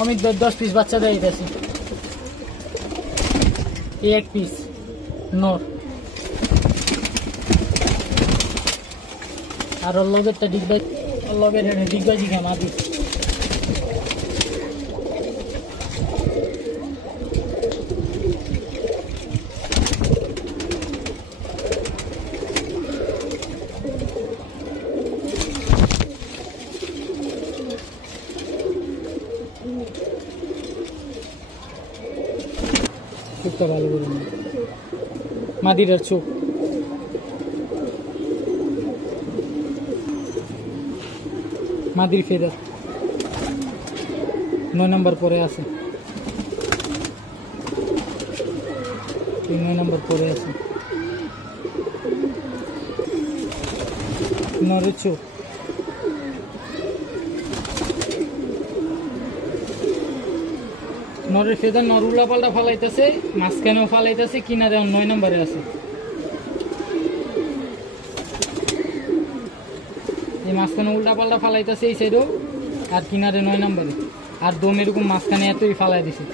অমিত ভাই 10 পিস বাচ্চা দেয় দিতেছি। এই এক পিস নর আর ওর লগেরটা ডিগবাজি, ওর লগের ডিগবাজি খা মাদি। চোখটা ভালো করে মাদিটার চোখ মাদির ফেদার 9 নম্বর পরে আছে, 9 নম্বর পরে আছে নরের চোখ। নরের ফেদার নর উল্লা পাল্টা ফালাইতেছে, মাঝখানেও ফালাইতেছে, কিনারে 9 নম্বরে আছে। এই মাঝখানে উল্টা পাল্টা ফালাইতেছে এই সাইডও, আর কিনারে 9 নম্বরে, আর দম এরকম মাঝখানে এতই ফালাই দিছে।